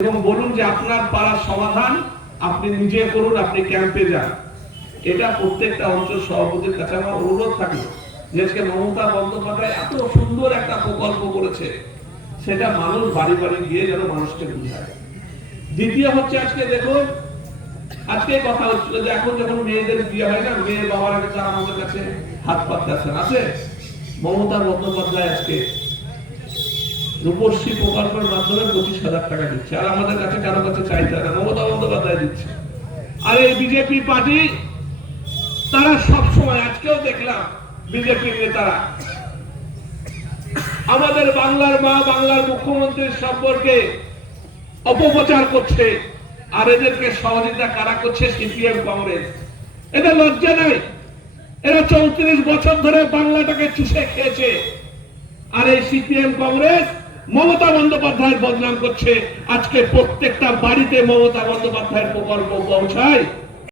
এবং বলুন যে আপনার পাড়ার সমাধান, আপনি নিজে করুন, আপনি ক্যাম্পে যান। এটা প্রত্যেকটা অঞ্চল সভাপতির কাছে আমার অনুরোধ থাকল। আজকে মমতা বন্দ্যোপাধ্যায় এত সুন্দর একটা প্রকল্প করেছে, সেটা মানুষ বাড়ি বাড়ি গিয়ে যেন মানুষকে বুঝায়। দ্বিতীয় হচ্ছে আজকে দেখুন, আজকে কথা হচ্ছিল যে এখন যখন মেয়েদের বিয়ে হয় না মেয়ে বাবার কাছে আমাদের কাছে হাত পাততেছেন আছে? মমতা বন্দ্যোপাধ্যায় আজকে রূপশ্রী প্রকল্পের মাধ্যমে পঁচিশ হাজার টাকা দিচ্ছে। আর আমাদের কাছে কারও কাছে চাইতে না। মমতা বন্দ্যোপাধ্যায় দিচ্ছে। আর এই বিজেপি পার্টি, তারা সব সময় আজকেও দেখলাম বিজেপির নেতারা। আমাদের বাংলার মা, বাংলার মুখ্যমন্ত্রীর সম্পর্কে অপপ্রচার করছে। আর এদেরকে সহযোগিতা কারা করছে? সিপিএম কংগ্রেস। এদের লজ্জা নাই। এরা চৌত্রিশ বছর ধরে বাংলাটাকে চুষে খেয়েছে। আর এই সিপিএম কংগ্রেস মমতা বন্দ্যোপাধ্যায়ের বদনাম করছে। আজকে প্রত্যেকটা বাড়িতে মমতা বন্দ্যোপাধ্যায়ের প্রকল্প পৌঁছায়।